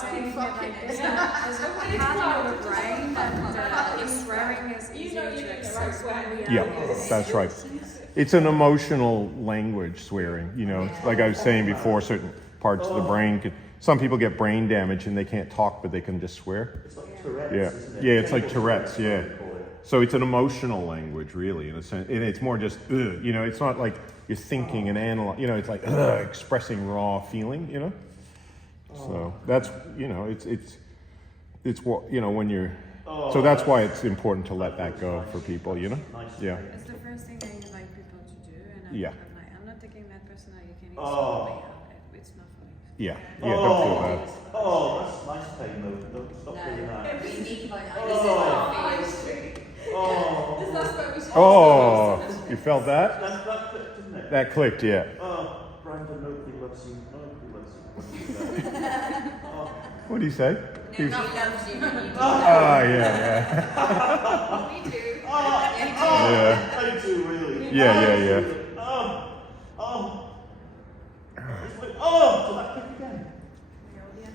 saying that like there's a part of your brain that swearing is easy to access when we are Yeah, that's right. It's an emotional language, swearing. You know, like I was saying before, certain parts of the brain could. Some people get brain damage and they can't talk, but they can just swear. It's like Tourette's, Yeah, isn't it? yeah, it's like Tourette's. Yeah. So it's an emotional language, really, in a sense. And it's more just, you know, it's not like you're thinking and analyzing. You know, it's like expressing raw feeling. You know. So that's, you know, it's what, you know, when you're. So that's why it's important to let that go for people. You know. Yeah. It's the first thing I invite people to do, and I'm not taking that personal. You can insult me. It's not for me. Yeah. Yeah. Don't feel bad. Oh, that's nice pain though. Don't stop doing that. Oh, you felt that? That clicked, didn't it? That clicked, yeah. Oh, Brandon, nobody loves you. Nobody loves you. What do you say? Nobody loves you when you do Ah, yeah, Me too. yeah. I do really. Yeah. Oh, did that click again?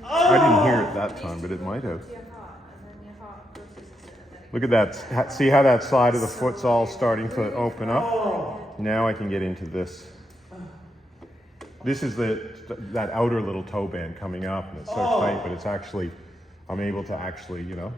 I didn't hear it that time, but it might have. Look at that. See how that side of the foot's all starting to open up? Now I can get into this. This is that outer little toe band coming up, and it's so tight, but it's actually, I'm able to actually, you know.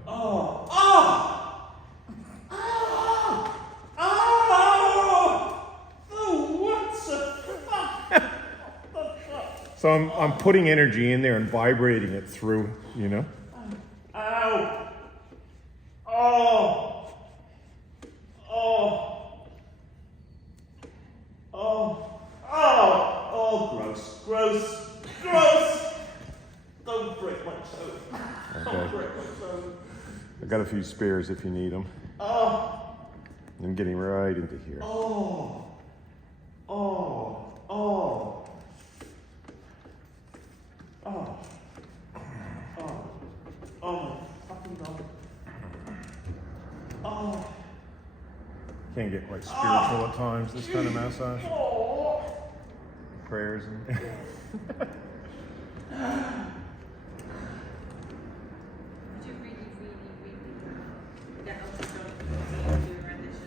So I'm putting energy in there and vibrating it through, you know. Ow! Oh! Oh! Oh! Oh! Oh! Gross! Gross! Gross! Don't break my toe. Don't break my toe. I got a few spares if you need them. Oh! I'm getting right into here. Oh! Oh! Oh! Oh! Oh! Oh! Fucking God! Oh! Can get quite spiritual at times, this kind of massage. Prayers and.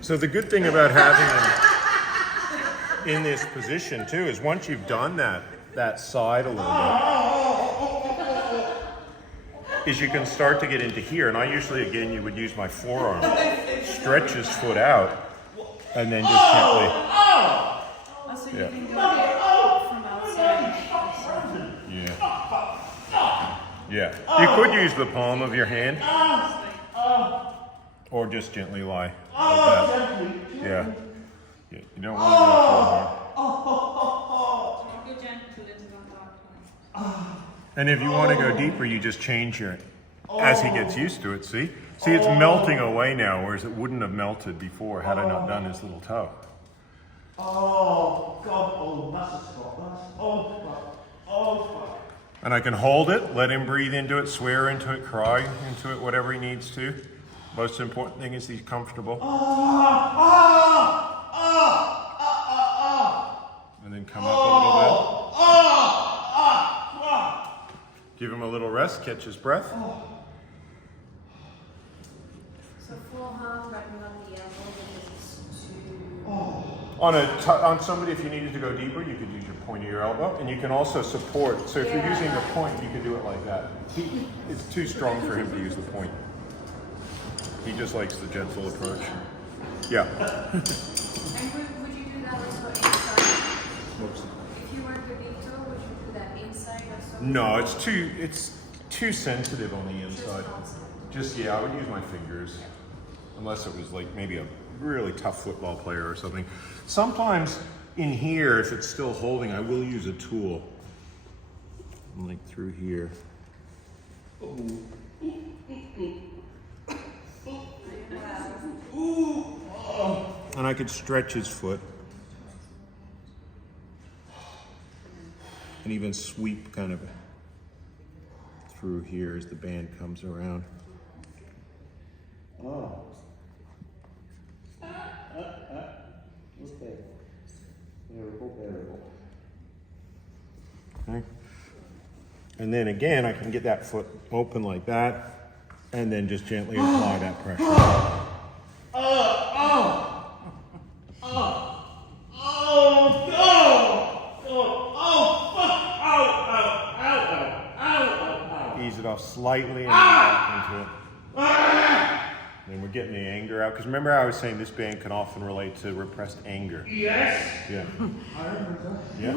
So the good thing about having them in this position too is once you've done that side a little bit, is you can start to get into here. And I usually, again, you would use my forearm, stretch his foot out, and then just gently. Also, you can do it from outside. Yeah. You could use the palm of your hand, or just gently lie like that. Yeah. You don't want to do it too hard. Go gentle into the heart. And if you want to go deeper, you just change your, as he gets used to it, see? See, it's melting away now, whereas it wouldn't have melted before had I not done his little toe. Oh, God. Oh, that's a spot. Oh, fuck. Oh, fuck. And I can hold it, let him breathe into it, swear into it, cry into it, whatever he needs to. Most important thing is he's comfortable. And then come up a little bit. Give him a little rest, catch his breath. So full hand, right on the elbow, because it's too... On somebody, if you needed to go deeper, you could use your point of your elbow, and you can also support. So if you're using the point, you can do it like that. It's too strong for him to use the point. He just likes the gentle approach. Yeah. And would you do that also inside? Whoops. If you were to be toe, would you do that inside or so? No, it's too sensitive on the inside. Just, yeah, I would use my fingers. Unless it was like maybe a really tough football player or something. Sometimes in here, if it's still holding, I will use a tool. Like through here. And I could stretch his foot. And even sweep kind of through here as the band comes around. Oh. Okay. Variable. Okay. And then again, I can get that foot open like that, and then just gently apply that pressure. Ease it off slightly and back into it. Then we're getting the anger out. Because remember I was saying this band can often relate to repressed anger. Yes. Yeah. I remember that. Yeah.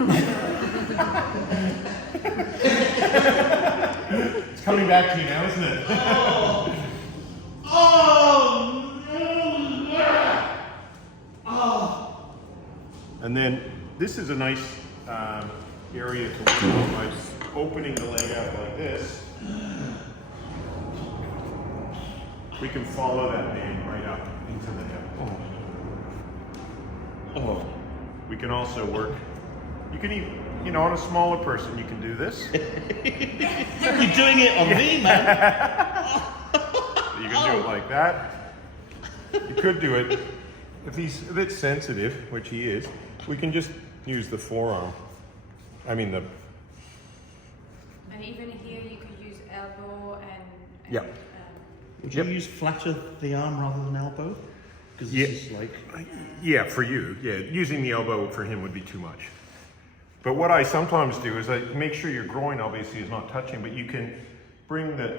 It's coming back to you now, isn't it? And then this is a nice area to work on by opening the leg out like this. We can follow that band right up into the hip. We can also work. You can even, on a smaller person, you can do this. You're doing it on me, man. You can do it like that. You could do it, if he's a bit sensitive, which he is, we can just use the forearm. And even here you could use elbow and Yep. Would you use flat of the arm rather than elbow? Because this is like... Yeah, for you. Yeah, using the elbow for him would be too much. But what I sometimes do is I make sure your groin obviously is not touching, but you can bring the...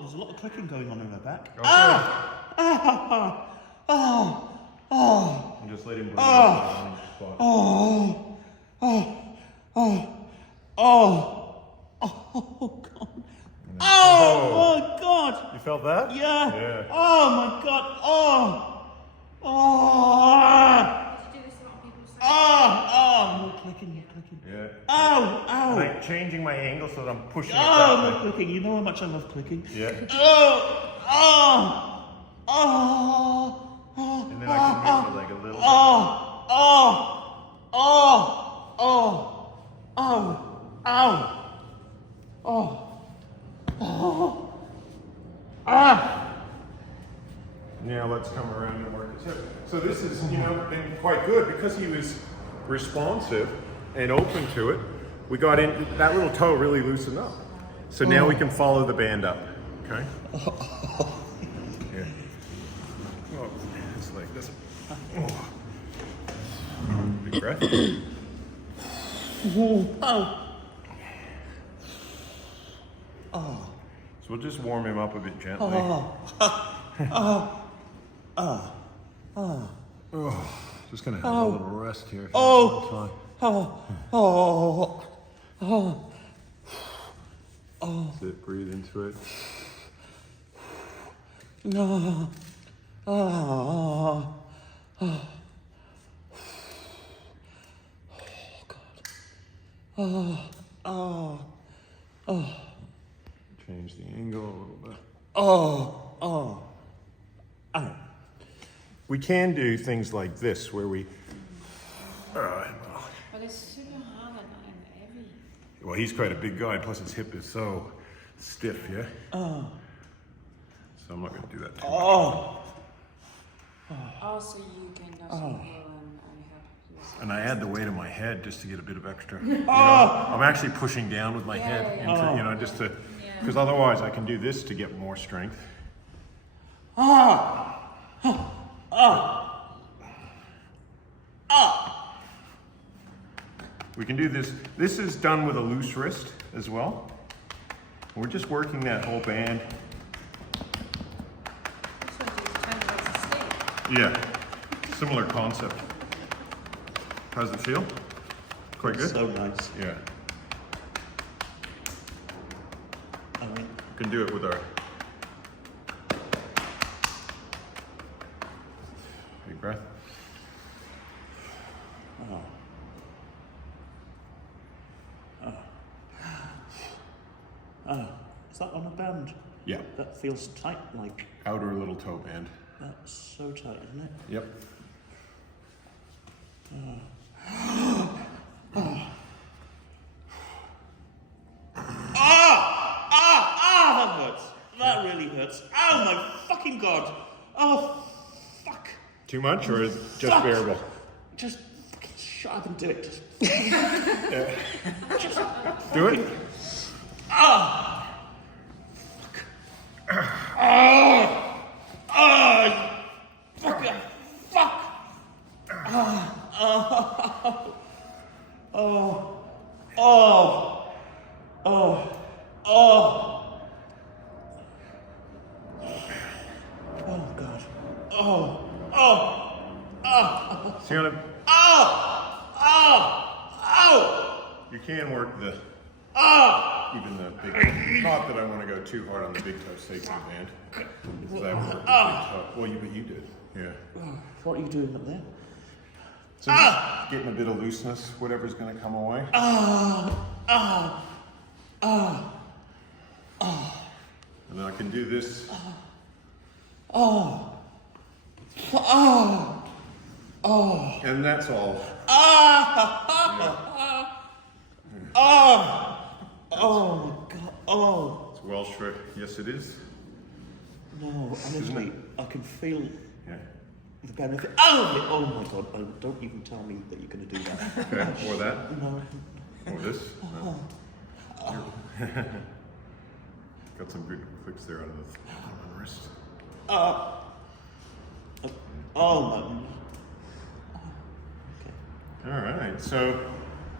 There's a lot of clicking going on in her back. Okay. And just let him bring it up on each spot. Oh my God! You felt that? Yeah. Yeah. Oh my God! did you do this a lot of people say? More clicking. Yeah. Ow! And I'm changing my angle so that I'm pushing it More that way. clicking. You know how much I love clicking. Yeah. And And then I can move the leg a little bit. Now let's come around and work his hip. So this is, been quite good because he was responsive and open to it. We got in, that little toe really loosened up. So now we can follow the band up, okay? Here. Oh, this leg doesn't. Big breath. So we'll just warm him up a bit gently. Just gonna have a little rest here. Sit, breathe into it. Change the angle a little bit. We can do things like this where we. But it's super hard and heavy. Well, he's quite a big guy, plus his hip is so stiff, yeah? So I'm not going to do that too much. Also, you can just go and help. And I add the weight of my head just to get a bit of extra. I'm actually pushing down with my head, into, just to, because otherwise I can do this to get more strength. We can do this. This is done with a loose wrist as well. We're just working that whole band. This one just turns it to stick. Yeah, similar concept. How's it feel? Quite good? So nice. Yeah. I mean, We can do it with our big breath. is that on a band? Yeah. That feels tight, like Outer little toe band. that's so tight, isn't it? Yep. That hurts. That really hurts. Oh my fucking God. Oh, fuck. Too much, or is it just bearable? Just fucking shut up and do it. Just Do it. See on it. You can work the even the big. Not that I want to go too hard on the big toe safety band. Because I work the big toe. Well, you did. Yeah. What are you doing up there? So just getting a bit of looseness, whatever's going to come away. And then I can do this. And that's all. Oh my god. Oh. It's Welsh for yes, it is. No, honestly, I can feel Yeah. the benefit. Oh my god. Oh, don't even tell me that you're going to do that. Okay. Or that. No. Or this. No. Got some good clicks there out of the thumb and wrist. Oh no. All right, so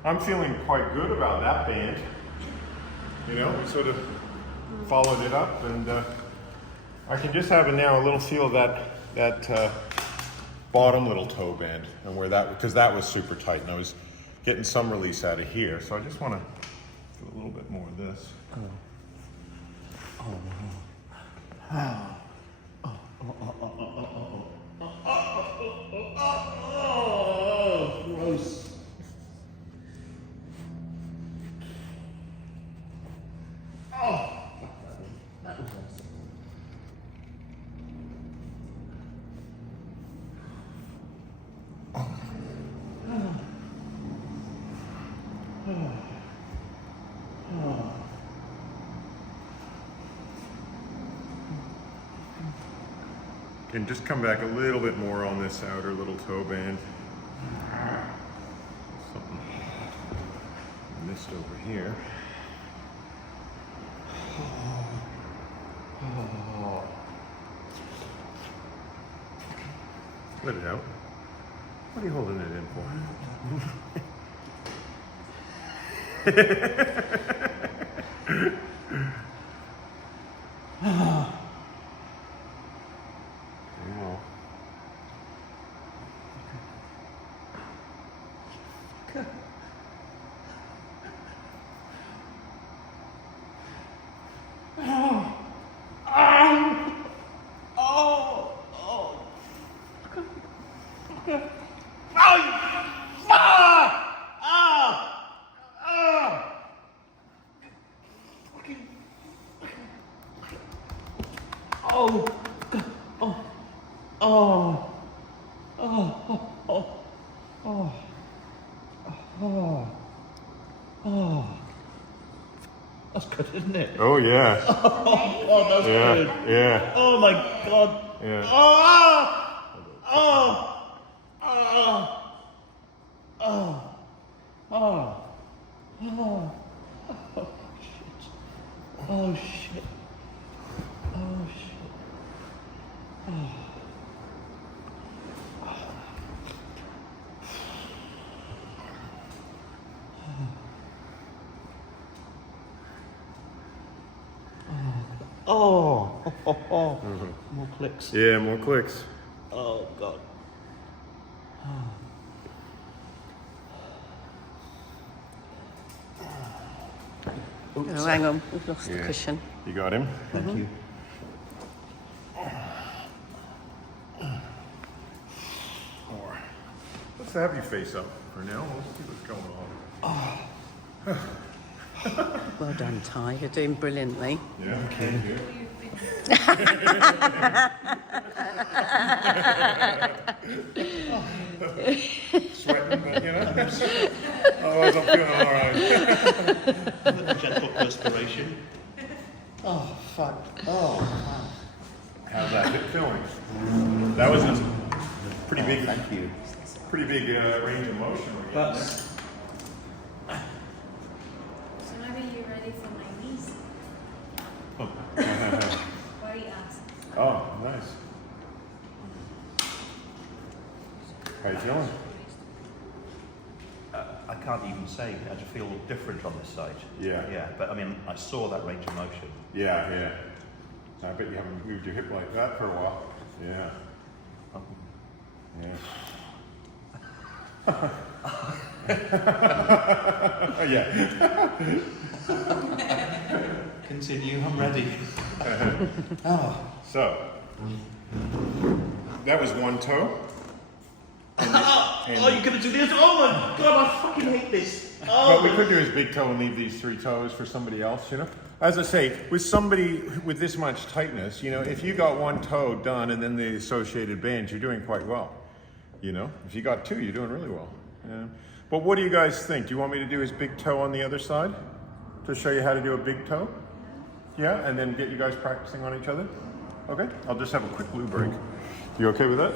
I'm feeling quite good about that band. You know, we sort of followed it up, and I can just have now a little feel of that bottom little toe band, and where that, because that was super tight, and I was getting some release out of here. So I just want to do a little bit more of this. Gross. That was awesome. And just come back a little bit more on this outer little toe band. Something missed over here. Let it out. What are you holding it in for? That's good, isn't it? Oh yeah. Oh, that's good. Yeah. Oh my god. Yeah. Oh shit. Oh shit. More clicks. Yeah, more clicks. Oh god. Oh, hang on, we've lost the cushion. You got him? Thank you. Let's have you face up for now. Let's see what's going on. Well done, Ty. You're doing brilliantly. Yeah, okay. Sweating, but you know. Otherwise, I'm feeling all right. A little gentle perspiration. Oh fuck. Oh. How's that hip feeling? That was pretty big. Thank you. Pretty big range of motion. But So maybe you're ready for my knees. What do you ask? Oh, nice. How you feeling? I can't even say. I just feel different on this side. Yeah. Yeah, but I mean, I saw that range of motion. Yeah, yeah. I bet you haven't moved your hip like that for a while. Yeah. Yeah. Yeah. Continue, I'm ready. So, that was one toe. Oh, you're gonna do this? Oh my god, I fucking hate this. But we could do his big toe and leave these 3 toes for somebody else, you know? As I say, with somebody with this much tightness, you know, if you got 1 toe done and then the associated bands, you're doing quite well. You know, if you got 2, you're doing really well. Yeah. But what do you guys think? Do you want me to do his big toe on the other side? To show you how to do a big toe? Yeah, and then get you guys practicing on each other? Okay, I'll just have a quick loo break. You okay with that?